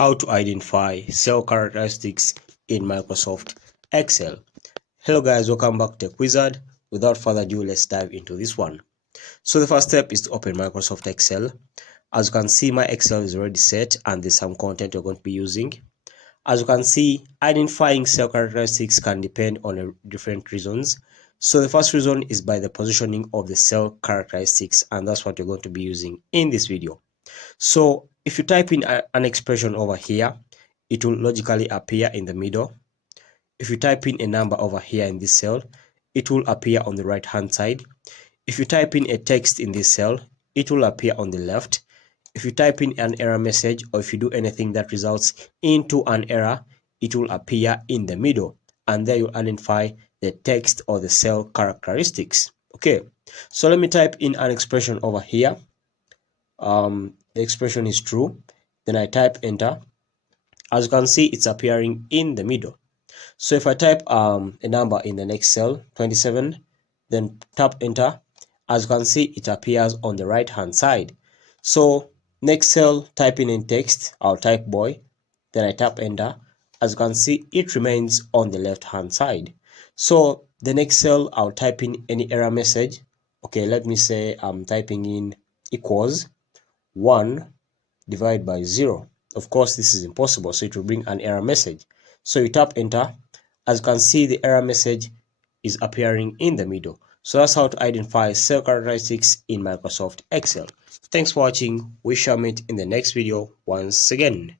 How to identify cell characteristics in Microsoft Excel. Hello guys, welcome back to TechWizard. Without further ado, let's dive into this one. So the first step is to open Microsoft Excel. As you can see, my Excel is already set and there's some content you're going to be using. As you can see, identifying cell characteristics can depend on different reasons. So the first reason is by the positioning of the cell characteristics, and that's what you're going to be using in this video. So if you type in an expression over here, it will logically appear in the middle. If you type in a number over here in this cell, it will appear on the right hand side. If you type in a text in this cell, it will appear on the left. If you type in an error message, or if you do anything that results into an error, it will appear in the middle, and there you'll identify the text or the cell characteristics. Okay, so let me type in an expression over here. The expression is true. Then I type enter. As you can see, it's appearing in the middle. So if I type a number in the next cell, 27, then tap enter, as you can see, it appears on the right hand side. So next cell, typing in text, I'll type boy, then I tap enter. As you can see, it remains on the left hand side. So the next cell, I'll type in any error message. Okay, let me say I'm typing in equals 1 divided by 0. Of course, this is impossible, so it will bring an error message. So you tap enter. As you can see, the error message is appearing in the middle. So that's how to identify cell characteristics in Microsoft Excel. Thanks for watching. We shall meet in the next video once again.